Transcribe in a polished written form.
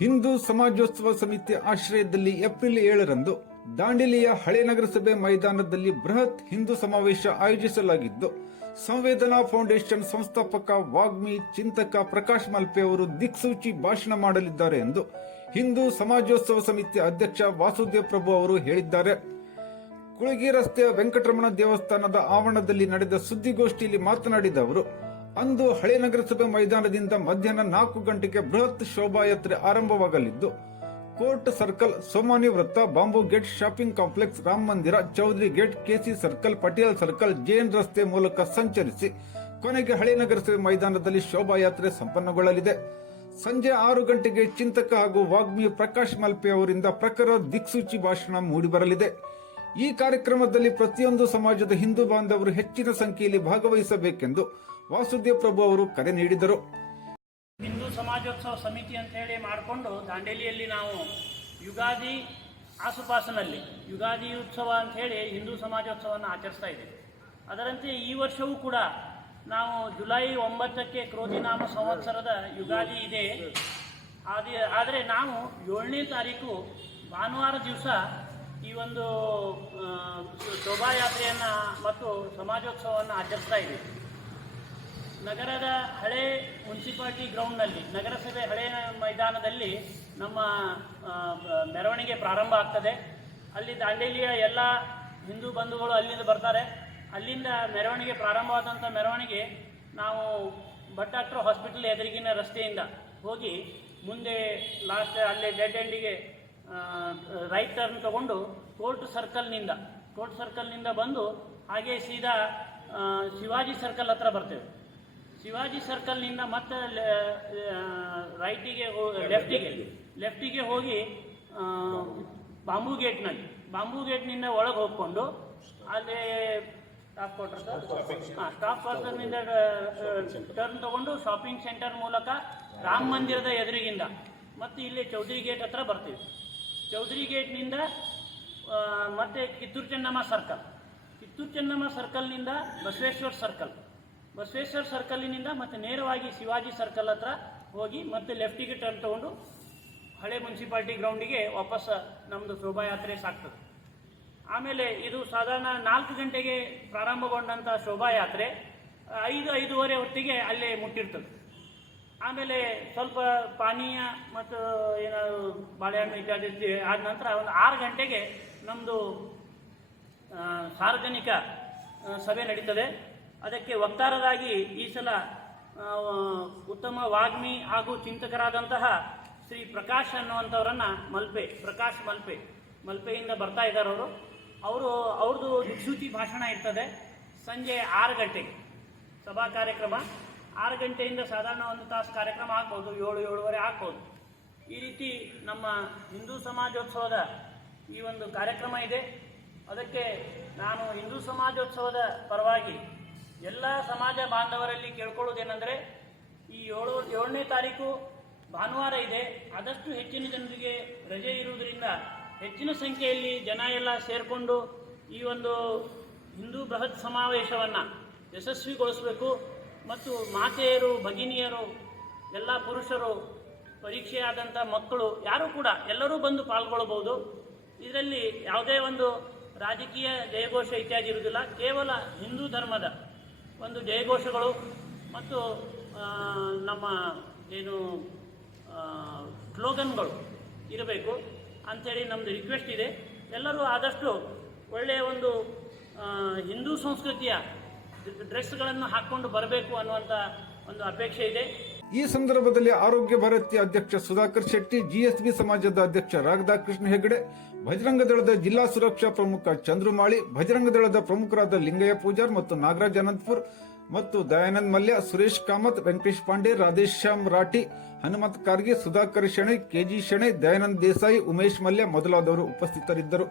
ಹಿಂದೂ ಸಮಾಜೋತ್ಸವ ಸಮಿತಿ ಆಶ್ರಯದಲ್ಲಿ ಏಪ್ರಿಲ್ 7ರಂದು ದಾಂಡೇಲಿಯ ಹಳೆ ನಗರಸಭೆ ಮೈದಾನದಲ್ಲಿ ಬೃಹತ್ ಹಿಂದೂ ಸಮಾವೇಶ ಆಯೋಜಿಸಲಾಗಿದ್ದು, ಸಂವೇದನಾ ಫೌಂಡೇಶನ್ ಸಂಸ್ಥಾಪಕ ವಾಗ್ಮಿ ಚಿಂತಕ ಪ್ರಕಾಶ್ ಮಲ್ಪೆ ಅವರು ದಿಕ್ಸೂಚಿ ಭಾಷಣ ಮಾಡಲಿದ್ದಾರೆ ಎಂದು ಹಿಂದೂ ಸಮಾಜೋತ್ಸವ ಸಮಿತಿ ಅಧ್ಯಕ್ಷ ವಾಸುದೇವ್ ಪ್ರಭು ಅವರು ಹೇಳಿದ್ದಾರೆ. ಕುಳಗಿ ರಸ್ತೆಯ ವೆಂಕಟರಮಣ ದೇವಸ್ಥಾನದ ಆವರಣದಲ್ಲಿ ನಡೆದ ಸುದ್ದಿಗೋಷ್ಠಿಯಲ್ಲಿ ಮಾತನಾಡಿದ ಅವರು, ಅಂದು ಹಳೆ ನಗರಸಭೆ ಮೈದಾನದಿಂದ ಮಧ್ಯಾಹ್ನ 4 ಗಂಟೆಗೆ ಬೃಹತ್ ಶೋಭಾಯಾತ್ರೆ ಆರಂಭವಾಗಲಿದ್ದು, ಕೋರ್ಟ್ ಸರ್ಕಲ್, ಸೋಮಾನಿ ವೃತ್ತ, ಬಾಂಬು gate, shopping complex, Rama Mandira, Chaudhari gate, KC circle, Patel circle, Jain ರಸ್ತೆ ಮೂಲಕ ಸಂಚರಿಸಿ ಕೊನೆಗೆ ಹಳೆ ನಗರಸಭೆ ಮೈದಾನದಲ್ಲಿ ಶೋಭಾಯಾತ್ರೆ ಸಂಪನ್ನಗೊಳ್ಳಲಿದೆ. ಸಂಜೆ 6 ಗಂಟೆಗೆ ಚಿಂತಕ ಹಾಗೂ ವಾಗ್ಮಿ ಪ್ರಕಾಶ್ ಮಲ್ಪೆ ಅವರಿಂದ ಪ್ರಖರ ದಿಕ್ಸೂಚಿ ಭಾಷಣ ಮೂಡಿಬರಲಿದೆ. ಈ ಕಾರ್ಯಕ್ರಮದಲ್ಲಿ ಪ್ರತಿಯೊಂದು ಸಮಾಜದ ಹಿಂದೂ ಬಾಂಧವರು ಹೆಚ್ಚಿನ ಸಂಖ್ಯೆಯಲ್ಲಿ ಭಾಗವಹಿಸಬೇಕೆಂದು ವಾಸುದೇವ್ ಪ್ರಭು ಅವರು ಕರೆ ನೀಡಿದರು. ಹಿಂದೂ ಸಮಾಜೋತ್ಸವ ಸಮಿತಿ ಅಂತ ಹೇಳಿ ಮಾಡಿಕೊಂಡು ದಾಂಡೇಲಿಯಲ್ಲಿ ನಾವು ಯುಗಾದಿ ಆಸುಪಾಸಿನಲ್ಲಿ ಯುಗಾದಿ ಉತ್ಸವ ಅಂತ ಹೇಳಿ ಹಿಂದೂ ಸಮಾಜೋತ್ಸವವನ್ನು ಆಚರಿಸ್ತಾ ಇದ್ದೇವೆ. ಅದರಂತೆ ಈ ವರ್ಷವೂ ಕೂಡ ನಾವು ಜುಲೈ 9ಕ್ಕೆ ಕ್ರೋಧಿನಾಮ ಸಂವತ್ಸರದ ಯುಗಾದಿ ಇದೆ. ಆದರೆ ನಾವು 7ನೇ ತಾರೀಕು ಭಾನುವಾರ ದಿವಸ ಈ ಒಂದು ಶೋಭಾಯಾತ್ರೆಯನ್ನು ಮತ್ತು ಸಮಾಜೋತ್ಸವವನ್ನು ಆಚರಿಸ್ತಾ ಇದ್ದೀವಿ. ನಗರದ ಹಳೆ ಮುನ್ಸಿಪಾಲಿಟಿ ಗ್ರೌಂಡ್ನಲ್ಲಿ, ನಗರಸಭೆ ಹಳೆ ಮೈದಾನದಲ್ಲಿ ನಮ್ಮ ಮೆರವಣಿಗೆ ಪ್ರಾರಂಭ ಆಗ್ತದೆ. ಅಲ್ಲಿ ದಾಂಡೇಲಿಯ ಎಲ್ಲ ಹಿಂದೂ ಬಂಧುಗಳು ಅಲ್ಲಿಂದ ಬರ್ತಾರೆ. ಅಲ್ಲಿಂದ ಮೆರವಣಿಗೆ ಪ್ರಾರಂಭವಾದಂಥ ಮೆರವಣಿಗೆ ನಾವು ಭಟ್ಟಾಕ್ಟ್ರ ಹಾಸ್ಪಿಟಲ್ ಎದುರಿಗಿನ ರಸ್ತೆಯಿಂದ ಹೋಗಿ ಮುಂದೆ ಲಾಸ್ಟ್ ಅಲ್ಲೇ ಡೆಡ್ ಎಂಡಿಗೆ ರೈಟ್ ಟರ್ನ್ ತಗೊಂಡು ಕೋರ್ಟ್ ಸರ್ಕಲ್ನಿಂದ ಬಂದು ಹಾಗೆ ಸೀದಾ ಶಿವಾಜಿ ಸರ್ಕಲ್ ಹತ್ರ ಬರ್ತೇವೆ. ಶಿವಾಜಿ ಸರ್ಕಲ್ನಿಂದ ಮತ್ತೆ ಲೆಫ್ಟಿಗೆ ಹೋಗಿ ಬಾಂಬು ಗೇಟ್ನಿಂದ ಒಳಗೆ ಹೋಗ್ಕೊಂಡು ಅಲ್ಲಿ ಸ್ಟಾಪ್ ಕ್ವಾರ್ಟರ್ನಿಂದ ಟರ್ನ್ ತಗೊಂಡು ಶಾಪಿಂಗ್ ಸೆಂಟರ್ ಮೂಲಕ ರಾಮ ಮಂದಿರದ ಎದುರಿಗಿಂದ ಮತ್ತು ಇಲ್ಲಿ ಚೌಧರಿ ಗೇಟ್ ಹತ್ರ ಬರ್ತೀವಿ. ಚೌಧರಿ ಗೇಟ್ನಿಂದ ಮತ್ತೆ ಕಿತ್ತೂರು ಚೆನ್ನಮ್ಮ ಸರ್ಕಲ್ನಿಂದ ಬಸವೇಶ್ವರ ಸರ್ಕಲ್ನಿಂದ ಮತ್ತೆ ನೇರವಾಗಿ ಶಿವಾಜಿ ಸರ್ಕಲ್ ಹತ್ರ ಹೋಗಿ ಮತ್ತೆ ಲೆಫ್ಟಿಗೆ ಟರ್ನ್ ತಗೊಂಡು ಹಳೆ ಮುನ್ಸಿಪಾಲ್ಟಿ ಗ್ರೌಂಡಿಗೆ ವಾಪಸ್ ನಮ್ಮದು ಶೋಭಾಯಾತ್ರೆ ಸಾಗ್ತದೆ. ಆಮೇಲೆ ಇದು ಸಾಧಾರಣ 4 ಗಂಟೆಗೆ ಪ್ರಾರಂಭಗೊಂಡಂಥ ಶೋಭಾಯಾತ್ರೆ 5-5:30 ಹೊತ್ತಿಗೆ ಅಲ್ಲೇ ಮುಟ್ಟಿರ್ತದೆ. ಆಮೇಲೆ ಸ್ವಲ್ಪ ಪಾನೀಯ ಮತ್ತು ಏನಾದರೂ ಬಾಳೆಹಣ್ಣು ಇತ್ಯಾದಿ ಆದ ನಂತರ ಒಂದು 6 ಗಂಟೆಗೆ ನಮ್ಮದು ಸಾರ್ವಜನಿಕ ಸಭೆ ನಡೀತದೆ. ಅದಕ್ಕೆ ವಕ್ತಾರರಾಗಿ ಈ ಸಲ ಉತ್ತಮ ವಾಗ್ಮಿ ಹಾಗೂ ಚಿಂತಕರಾದಂತಹ ಶ್ರೀ ಪ್ರಕಾಶ್ ಅನ್ನುವಂಥವರನ್ನು ಪ್ರಕಾಶ್ ಮಲ್ಪೆಯಿಂದ ಬರ್ತಾ ಇದ್ದಾರೆ. ಅವ್ರದ್ದು ದಿಕ್ಸೂಚಿ ಭಾಷಣ ಇರ್ತದೆ. ಸಂಜೆ 6 ಗಂಟೆಗೆ ಸಭಾ ಕಾರ್ಯಕ್ರಮ. 6 ಗಂಟೆಯಿಂದ ಸಾಧಾರಣ 1 ತಾಸು ಕಾರ್ಯಕ್ರಮ ಆಗ್ಬೋದು, 7-7:30 ಆಗ್ಬೋದು. ಈ ರೀತಿ ನಮ್ಮ ಹಿಂದೂ ಸಮಾಜೋತ್ಸವದ ಈ ಒಂದು ಕಾರ್ಯಕ್ರಮ ಇದೆ. ಅದಕ್ಕೆ ನಾನು ಹಿಂದೂ ಸಮಾಜೋತ್ಸವದ ಪರವಾಗಿ ಎಲ್ಲ ಸಮಾಜ ಬಾಂಧವರಲ್ಲಿ ಕೇಳ್ಕೊಳ್ಳೋದೇನೆಂದರೆ, ಈ 7ನೇ ತಾರೀಕು ಭಾನುವಾರ ಇದೆ. ಆದಷ್ಟು ಹೆಚ್ಚಿನ ಜನರಿಗೆ ರಜೆ ಇರುವುದರಿಂದ ಹೆಚ್ಚಿನ ಸಂಖ್ಯೆಯಲ್ಲಿ ಜನ ಎಲ್ಲ ಸೇರಿಕೊಂಡು ಈ ಒಂದು ಹಿಂದೂ ಬೃಹತ್ ಸಮಾವೇಶವನ್ನು ಯಶಸ್ವಿಗೊಳಿಸಬೇಕು. ಮತ್ತು ಮಾತೆಯರು, ಭಗಿನಿಯರು, ಎಲ್ಲ ಪುರುಷರು, ಪರೀಕ್ಷೆಯಾದಂಥ ಮಕ್ಕಳು ಯಾರೂ ಕೂಡ ಎಲ್ಲರೂ ಬಂದು ಪಾಲ್ಗೊಳ್ಳಬಹುದು. ಇದರಲ್ಲಿ ಯಾವುದೇ ಒಂದು ರಾಜಕೀಯ ಜಯಘೋಷ ಇತ್ಯಾದಿ ಇರುವುದಿಲ್ಲ. ಕೇವಲ ಹಿಂದೂ ಧರ್ಮದ ಒಂದು ಜಯಘೋಷಗಳು ಮತ್ತು ನಮ್ಮ ಏನು ಸ್ಲೋಗನ್ಗಳು ಇರಬೇಕು ಅಂಥೇಳಿ ನಮ್ಮದು ರಿಕ್ವೆಸ್ಟ್ ಇದೆ. ಎಲ್ಲರೂ ಆದಷ್ಟು ಒಳ್ಳೆಯ ಒಂದು ಹಿಂದೂ ಸಂಸ್ಕೃತಿಯ ಡ್ರೆಸ್ಗಳನ್ನು ಹಾಕ್ಕೊಂಡು ಬರಬೇಕು ಅನ್ನುವಂಥ ಒಂದು ಅಪೇಕ್ಷೆ ಇದೆ. ಈ ಸಂದರ್ಭದಲ್ಲಿ ಆರೋಗ್ಯ ಭಾರತಿ ಅಧ್ಯಕ್ಷ ಸುಧಾಕರ್ ಶೆಟ್ಟಿ, ಜಿಎಸ್ಬಿ ಸಮಾಜದ ಅಧ್ಯಕ್ಷ ರಾಧಾಕೃಷ್ಣ ಹೆಗಡೆ, ಬಜರಂಗ ದಳದ ಜಿಲ್ಲಾ ಸುರಕ್ಷಾ ಪ್ರಮುಖ ಚಂದ್ರುಮಾಳಿ, ಬಜರಂಗ ದಳದ ಪ್ರಮುಖರಾದ ಲಿಂಗಯ್ಯ ಪೂಜಾರ್ ಮತ್ತು ನಾಗರಾಜ್ ಅನಂತಪುರ್ ಮತ್ತು ದಯಾನಂದ್ ಮಲ್ಯ, ಸುರೇಶ್ ಕಾಮತ್, ವೆಂಕಟೇಶ್ ಪಾಂಡೆ, ರಾಧೇಶ್ಯಾಮ್ ರಾಠಿ, ಹನುಮಂತ್ ಕಾರ್ಗೆ, ಸುಧಾಕರ್ ಶೆಣೈ, ಕೆಜಿ ಶೆಣೈ, ದಯಾನಂದ್ ದೇಸಾಯಿ, ಉಮೇಶ್ ಮಲ್ಯ ಮೊದಲಾದವರು ಉಪಸ್ಥಿತರಿದ್ದರು.